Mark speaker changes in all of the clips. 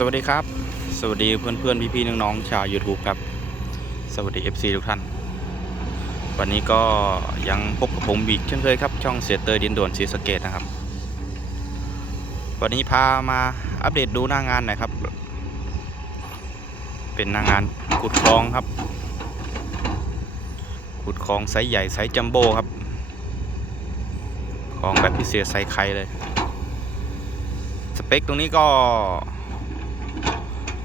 Speaker 1: สวัสดีครับ สวัสดีเพื่อนเพื่อนพี่พี่ๆน้องๆชาว YouTube ครับ สวัสดี FC ทุกท่าน วันนี้ก็ยังพบกับผมอีกเช่นเคยครับ ช่องเสียเตยดินด่วนศรีสเกดนะครับ วันนี้พามาอัปเดตดูหน้างานหน่อยครับ เป็นหน้างานขุดคลองครับ ขุดคลองไซส์ใหญ่ไซส์จัมโบ้ครับคลองแบบพิเศษไซส์ไข่เลย สเปคตรงนี้ก็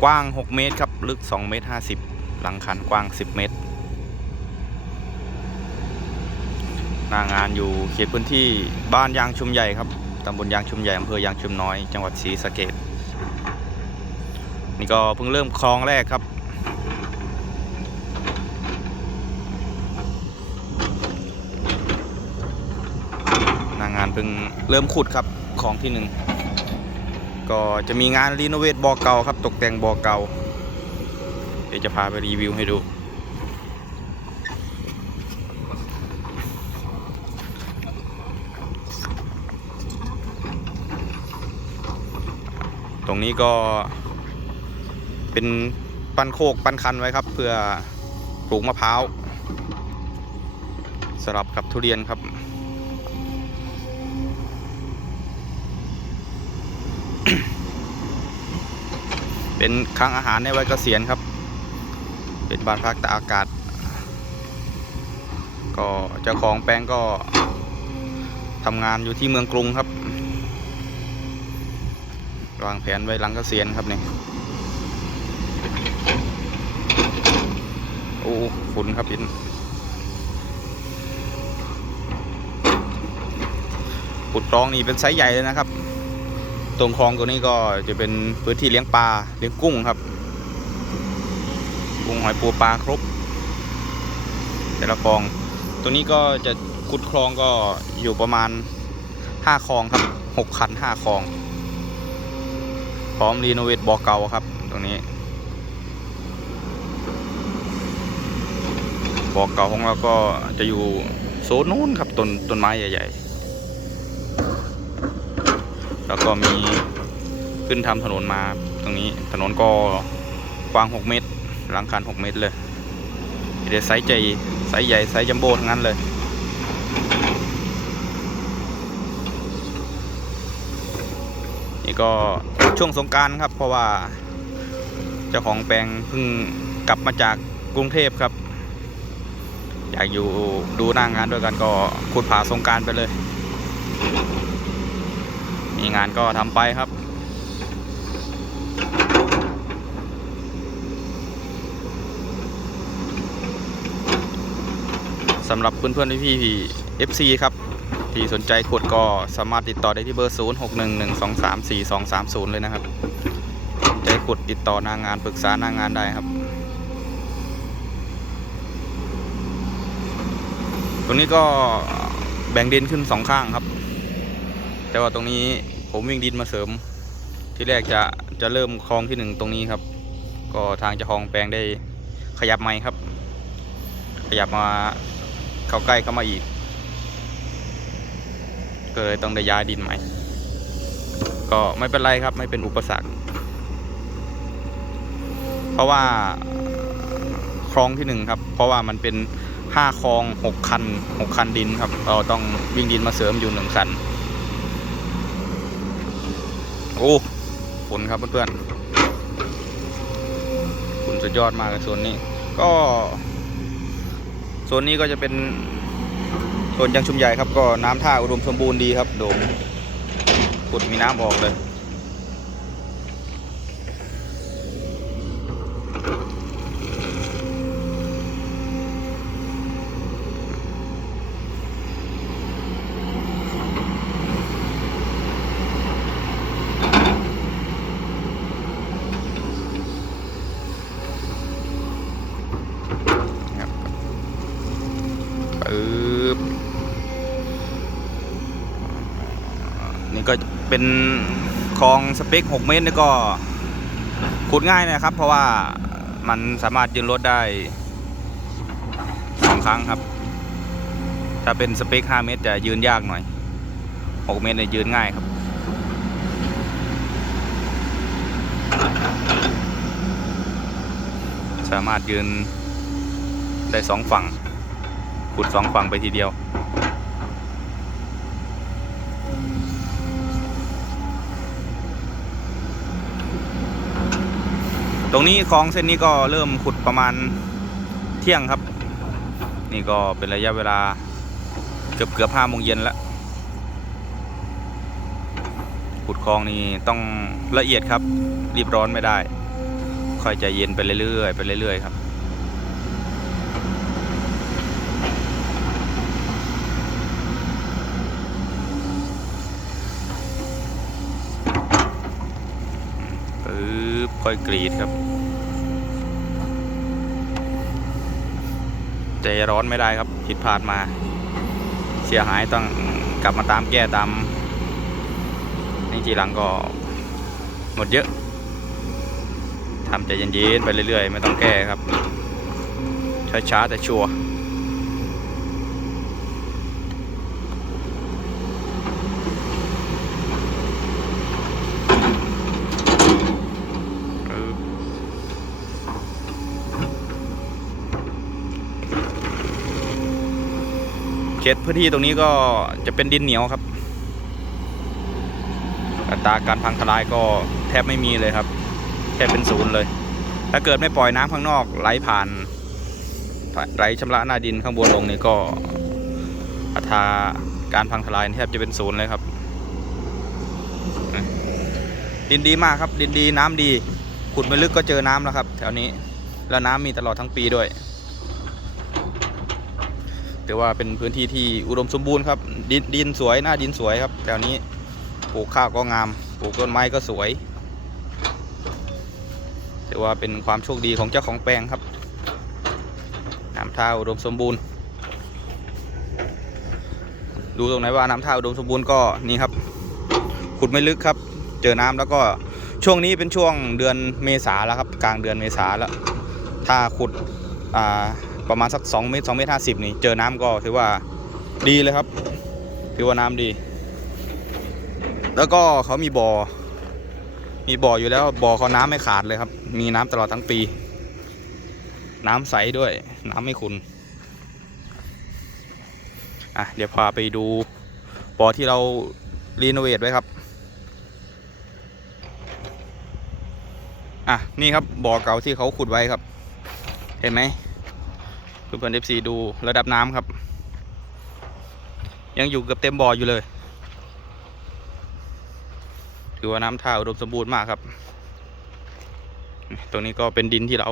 Speaker 1: กว้าง 6 เมตรครับ ลึก 2 เมตร 50 หลังคันกว้าง 10 เมตร หน้างานอยู่เขตพื้นที่บ้านยางชุมใหญ่ครับตำบลยางชุมใหญ่อำเภอยางชุมน้อย จังหวัดศรีสะเกดนี่ก็เพิ่งเริ่มคลองแรกครับ หน้างานเพิ่งเริ่มขุดครับของที่หนึ่ง ก็จะมีงานรีโนเวทบ่อเก่าครับ ตกแต่งบ่อเก่า เดี๋ยวจะพาไปรีวิวให้ดูตรงนี้ก็เป็นปันโคกปันคันไว้ครับ เพื่อปลูกมะพร้าวสลับกับทุเรียนครับ เป็นคลังอาหารในวัยเกษียณครับ เป็นบ้านพักตากอากาศ ก็เจ้าของแปลงก็ทำงานอยู่ที่เมืองกรุงครับ วางแผนไว้หลังเกษียณครับเนี่โอ้ฝุ่นครับพินขุดคลองนี่เป็นไซส์ใหญ่เลยนะครับ ตรงคลองตัวนี้ก็จะเป็นพื้นที่เลี้ยงปลาเลี้ยงกุ้งครับ กุ้งหอยปูปลาครบ แต่ละคลอง ตัวนี้ก็จะขุดคลองก็อยู่ประมาณ5คลองครับ6คัน5คลอง พร้อมรีโนเวทบ่อเก่าครับตรงนี้บ่อเก่าของเราก็จะอยู่โซนนู้นครับต้นต้นไม้ใหญ่ๆ แล้วก็มีขึ้นทำถนนมาตรงนี้ถนนก็กว้าง 6 เมตร หลังคาน6เมตรเลยเดี๋ยวไซส์ใหญ่ไซส์ใหญ่ไซส์จัมโบ้ทั้งนั้นเลยนี่ก็ช่วงสงการครับ เพราะว่าเจ้าของแปลงเพิ่งกลับมาจากกรุงเทพครับ อยากอยู่ดูหน้างงานด้วยกันก็ขุดผาสงการไปเลย มีงานก็ทำไปครับ สำหรับเพื่อนๆพี่ๆ FC ครับ ที่สนใจขุดก็สามารถติดต่อได้ที่เบอร์ 0 6 1 1 2 3 4 2 3 0 เลยนะครับใจขุดติดต่อนางงานปรึกษาน้างานได้ครับตรงนี้ก็แบ่งดินขึ้นสองข้างครับ แต่ว่าตรงนี้ ผมวิ่งดินมาเสริม ที่แรกจะจะเริ่มคลองที่หนึ่งตรงนี้ครับ ก็ทางเจ้าของแปลงได้ขยับไม้ครับ ขยับมาเข้าใกล้เข้ามาอีกก็เลยต้องได้ย้ายดินใหม่ ก็ไม่เป็นไรครับไม่เป็นอุปสรรค เพราะว่าคลองที่หนึ่งครับ เพราะว่ามันเป็นห้าคลองหกคันหกคันดินครับ เราต้องวิ่งดินมาเสริมอยู่หนึ่งคัน อ้ฝนครับเพื่อนๆฝนสุดยอดมากเลยโซนนี้ ก็โซนนี้ก็จะเป็นโซนยังชุมใหญ่ครับ ก็น้ำท่าอุดมสมบูรณ์ดีครับโดมขุดมีน้ำออกเลย เป็นคลองสเปค 6 เมตรนี่ก็ขุดง่ายนะครับ เพราะว่ามันสามารถยืนรถได้สองครั้งครับ ถ้าเป็นสเปค 5 เมตรจะยืนยากหน่อย 6 เมตรเนี่ยยืนง่ายครับสามารถยืนได้สองฝั่งขุดสองฝั่งไปทีเดียว ตรงนี้คลองเส้นนี้ก็เริ่มขุดประมาณเที่ยงครับ นี่ก็เป็นระยะเวลาเกือบเกือบห้าโมงเย็นแล้วขุดคลองนี่ต้องละเอียดครับ รีบร้อนไม่ได้ ค่อยใจเย็นไปเรื่อยๆไปเรื่อยๆครับปึ๊บค่อยกรีดครับ ใจร้อนไม่ได้ครับผิดพลาดมา เสียหายต้องกลับมาตามแก้ตามนี่ทีหลังก็หมดเยอะทำใจเย็นๆไปเรื่อยๆ ไม่ต้องแก้ครับช้าๆแต่ชัวร์ เขตพื้นที่ตรงนี้ก็จะเป็นดินเหนียวครับ อัตราการพังทลายก็แทบไม่มีเลยครับ แทบเป็นศูนย์เลย ถ้าเกิดไม่ปล่อยน้ำข้างนอกไหลผ่านไหลชำระหน้าดินข้างบนลงนี่ก็ อัตราการพังทลายแทบจะเป็นศูนย์เลยครับ ดินดีมากครับ ดินดีน้ำดีขุดไม่ลึกก็เจอน้ำแล้วครับ แถวนี้แล้วน้ำมีตลอดทั้งปีด้วย ถือว่าเป็นพื้นที่ที่อุดมสมบูรณ์ครับดินดินสวยหน้าดินสวยครับแถวนี้ปลูกข้าวก็งามปลูกต้นไม้ก็สวยถือว่าเป็นความโชคดีของเจ้าของแปลงครับน้ำท่าอุดมสมบูรณ์ ดูตรงไหนว่าน้ำท่าอุดมสมบูรณ์ก็นี่ครับขุดไม่ลึกครับ เจอน้ำแล้วก็ช่วงนี้เป็นช่วงเดือนเมษาแล้วครับ กลางเดือนเมษาแล้ว ถ้าขุดอ่า ประมาณสัก2เมตร2เมตร50นี่เจอน้ำก็ถือว่าดีเลยครับ ถือว่าน้ำดี แล้วก็เขามีบ่อ มีบ่ออยู่แล้วบ่อเขาน้ำไม่ขาดเลยครับ มีน้ำตลอดทั้งปี น้ำใสด้วย น้ำไม่ขุนอะเดี๋ยวพาไปดูบ่อที่เรารีโนเวทไว้ครับอะนี่ครับบ่อเก่าที่เขาขุดไว้ครับ เห็นไหม เพื่อนเอฟซีดูระดับน้ำครับ ยังอยู่เกือบเต็มบ่ออยู่เลย ถือว่าน้ำท่าอุดมสมบูรณ์มากครับ ตรงนี้ก็เป็นดินที่เรา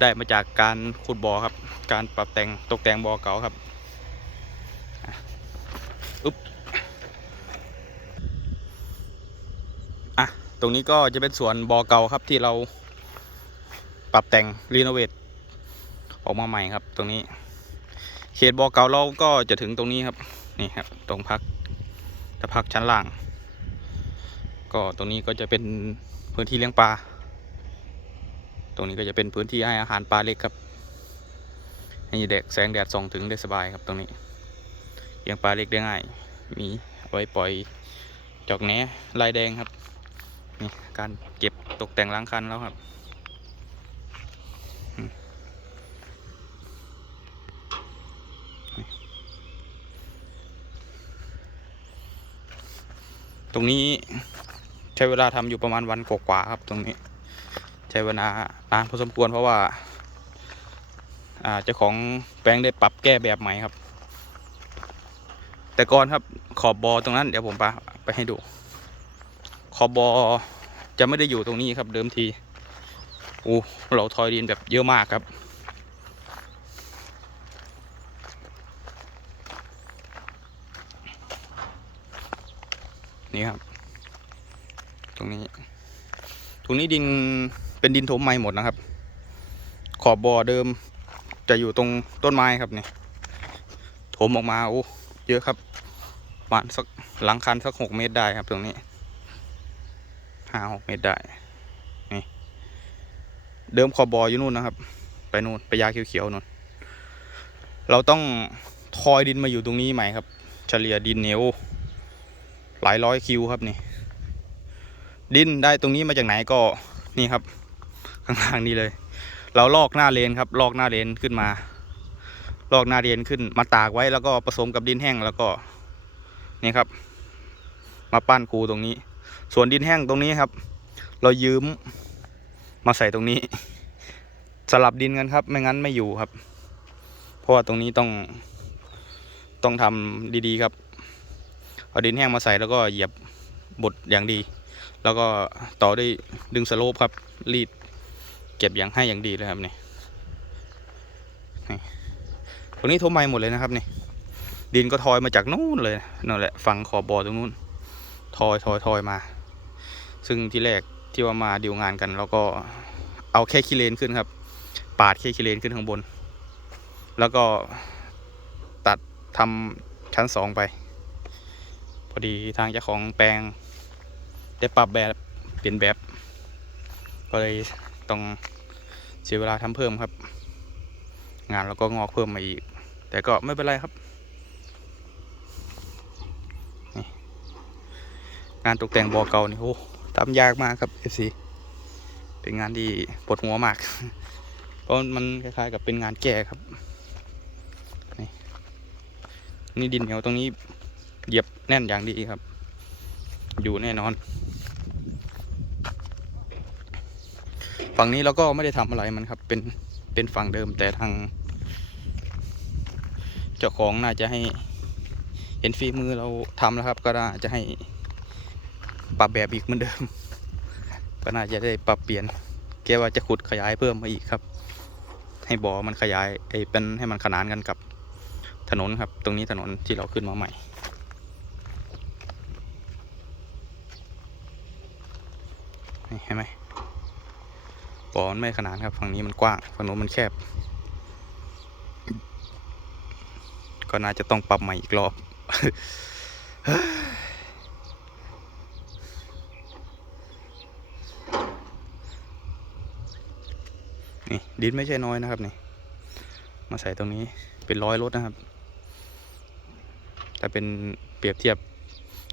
Speaker 1: ได้มาจากการขุดบ่อครับ การปรับแต่งตกแต่งบ่อเก่าครับอุ๊บอะ ตรงนี้ก็จะเป็นสวนบ่อเก่าครับที่เราปรับแต่งรีโนเวท ออกมาใหม่ครับ ตรงนี้ เขตบ่อเก่าเราก็จะถึงตรงนี้ครับนี่ครับ ตรงพักจะพักชั้นล่าง ก็ตรงนี้ก็จะเป็นพื้นที่เลี้ยงปลาตรงนี้ก็จะเป็นพื้นที่ให้อาหารปลาเล็กครับให้แดดแสงแดดส่องถึงได้สบายครับตรงนี้เลี้ยงปลาเล็กได้ง่าย มีไว้ปล่อยจอกแหนลายแดงครับนี่การเก็บตกแต่งล้างคันแล้วครับ ตรงนี้ใช้เวลาทำอยู่ประมาณวันกว่าๆครับ ตรงนี้ ใช้เวลานานพอสมควรเพราะว่าเจ้าของแปลงได้ปรับแก้แบบใหม่ครับ แต่ก่อนครับขอบบอตรงนั้นเดี๋ยวผมไปไปให้ดู ขอบบอจะไม่ได้อยู่ตรงนี้ครับเดิมทีโอ้เราทอยดินแบบเยอะมากครับ นี่ครับ ตรงนี้ ตรงนี้ดินเป็นดินถมใหม่หมดนะครับ ขอบบ่อเดิม จะอยู่ตรงต้นไม้ครับเนี่ยถมออกมาโอ้เยอะครับประมาณสักหลังคันสักหกเมตรได้ครับ ตรงนี้ห้าหกเมตรได้นี่เดิมขอบบ่ออยู่นู่นนะครับ ไปนู่นไปยาเขียวๆนู่นเราต้องทอยดินมาอยู่ตรงนี้ใหม่ครับ เฉลี่ยดินเหนียวหลายร้อยคิวครับนี่ ดินได้ตรงนี้มาจากไหนก็นี่ครับ ข้างล่างนี้เลย เราลอกหน้าเลนครับ ลอกหน้าเลนขึ้นมา ลอกหน้าเลนขึ้นมาตากไว้แล้วก็ผสมกับดินแห้งแล้วก็นี่ครับ มาปั้นคูตรงนี้ ส่วนดินแห้งตรงนี้ครับ เรายืมมาใส่ตรงนี้ สลับดินกันครับ ไม่งั้นไม่อยู่ครับ เพราะว่าตรงนี้ต้องต้องทำดีๆครับ เอาดินแห้งมาใส่แล้วก็เหยียบบดอย่างดี แล้วก็ต่อด้วยดึงสโลปครับ รีดเก็บอย่างให้อย่างดีเลยครับนี่นี่ตรงนี้ทมไม้หมดเลยนะครับนี่ดินก็ทอยมาจากนู่นเลยนั่นแหละฝั่งขอบบอตรงนู้นทอยทอยทอยมา ซึ่งที่แรกที่ว่ามาดีลงานกัน แล้วก็เอาแค่คิเลนขึ้นครับ ปาดแค่คิเลนขึ้นข้างบน แล้วก็ตัดทำชั้นสองไป พอดีทางเจ้าของแปลง ได้ปรับแบบเปลี่ยนแบบ ก็เลยต้องเสียเวลาทำเพิ่มครับ งานแล้วก็งอกเพิ่มมาอีก แต่ก็ไม่เป็นไรครับงานตกแต่งบ่อเก่านี่โอ้ทำยากมากครับ FC เป็นงานที่ปวดหัวมากเพราะมันคล้ายๆกับเป็นงานแก้ครับนี่นี่ดินเหนียวตรงนี้เหยียบแน่นอย่างดีครับ อยู่แน่นอน ฝั่งนี้เราก็ไม่ได้ทำอะไรมันครับ เป็นเป็นฝั่งเดิมแต่ทาง เจ้าของน่าจะให้ เห็นฝีมือเราทำแล้วครับ ก็น่าจะให้ปรับแบบอีกเหมือนเดิม ก็น่าจะได้ปรับเปลี่ยนแกว่าจะขุดขยายเพิ่มมาอีกครับ ให้บ่อมันขยายไอ้เป็นให้มันขนานกันกับถนนครับ ตรงนี้ถนนที่เราขึ้นมาใหม่เห็นไหม บ่อมันไม่ขนานครับ ฝั่งนี้มันกว้าง ฝั่งโน้นมันแคบ ก็น่าจะต้องปรับใหม่อีกรอบ นี่ดินไม่ใช่น้อยนะครับนี่ มาใส่ตรงนี้เป็นร้อยรถนะครับ แต่เป็นเปรียบเทียบ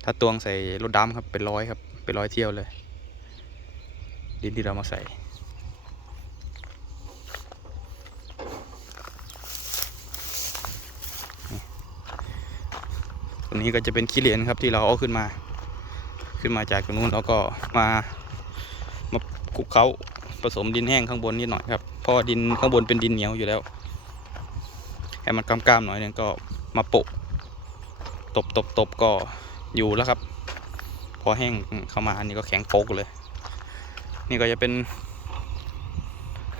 Speaker 1: ถ้าตวงใส่รถดำครับเป็นร้อยครับ เป็นร้อยเที่ยวเลยดินที่เรามาใส่ รงนี้ก็จะเป็นขี้เหรียญครับที่เราเอาขึ้นมา ขึ้นมาจากตรงนู้นแล้วก็มามาคลุกเคล้าผสมดินแห้งข้างบนนิดหน่อยครับเพราะดินข้างบนเป็นดินเหนียวอยู่แล้วให้มันกล้ามๆหน่อยหนึงก็มาโปะตบตบตบก็อยู่แล้วครับ พอแห้งเข้ามาอันนี้ก็แข็งโป๊กเลย นี่ก็จะเป็น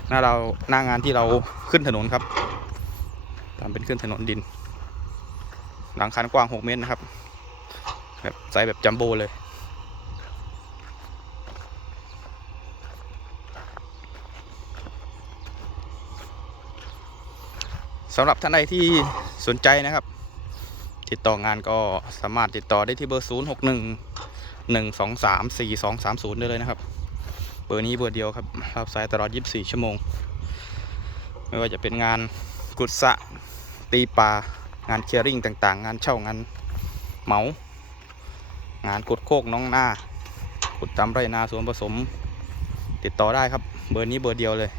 Speaker 1: หน้าเราหน้างานที่เราขึ้นถนนครับทำเป็นขึ้นถนนดิน หลังคันกว้าง 6 เมตรนะครับ แบบไซส์แบบจัมโบ้เลย สำหรับท่านใดที่สนใจนะครับ ติดต่องานก็สามารถติดต่อได้ที่เบอร์ 0 6 1 1 2 3 4 2 3 0 ได้เลยนะครับ เบอร์นี้เบอร์เดียวครับ รับสายตลอด 24 ชั่วโมง ไม่ว่าจะเป็นงานกุศะตีปลา งานเคียร์ริ่งต่างๆ งานเช่างานเหมา งานกดโคกน้องนาขุดตำไรนาสวนผสม ติดต่อได้ครับ เบอร์นี้เบอร์เดียวเลย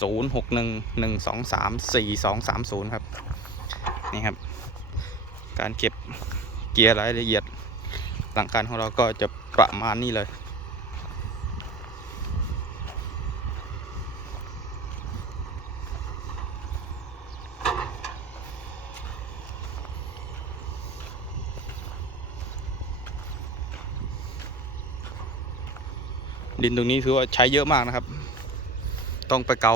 Speaker 1: 0 6 1 1 2 3 4 2 3 0 ครับ นี่ครับ การเก็บเกียร์รายละเอียดหลังการของเราก็จะประมาณนี้เลย ดินตรงนี้ถือว่าใช้เยอะมากนะครับ ต้องไปเกา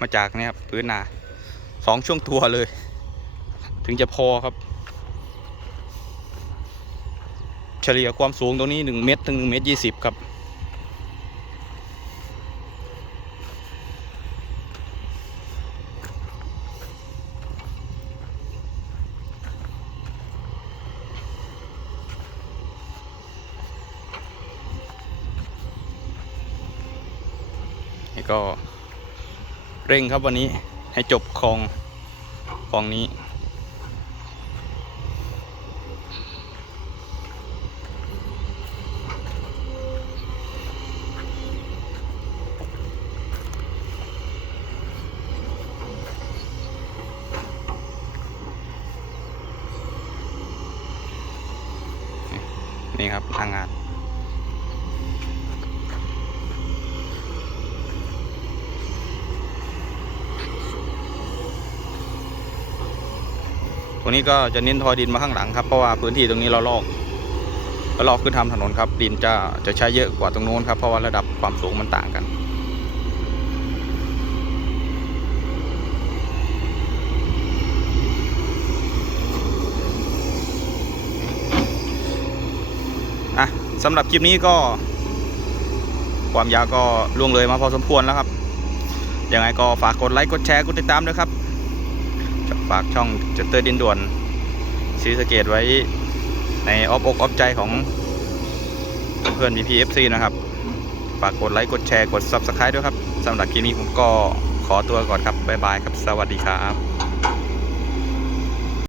Speaker 1: มาจากเนี่ยครับพื้นนาสองช่วงตัวเลย ถึงจะพอครับ เฉลี่ยความสูงตรงนี้หนึ่งเมตรถึงหนึ่งเมตรยี่สิบครับ ก็เร่งครับวันนี้ให้จบคลองคลองนี้ นี่ครับทางงาน รงนี้ก็จะเน้นทอยดินมาข้างหลังครับเพราะว่าพื้นที่ตรงนี้เราลอกเราลอกขึ้นทำถนนครับ ดินจะจะใช้เยอะกว่าตรงโน้นครับเพราะว่าระดับความสูงมันต่างกันอะสำหรับคลิปนี้ก็ ความยาวก็ล่วงเลยมาพอสมควรแล้วครับยังไงก็ฝากกดไลค์กดแชร์กดติดตามด้วยครับ ฝากช่องจัตเตอร์ดินด่วนซีสเกตไว้ในออบอกออฟใจของเพื่อนพีพีเอฟซีนะครับ ฝากกดไลค์กดแชร์กดซับสไครต์ด้วยครับสำหรับคลิปนี้ผมก็ขอตัวก่อนครับ บ๊ายบายครับ สวัสดีครับ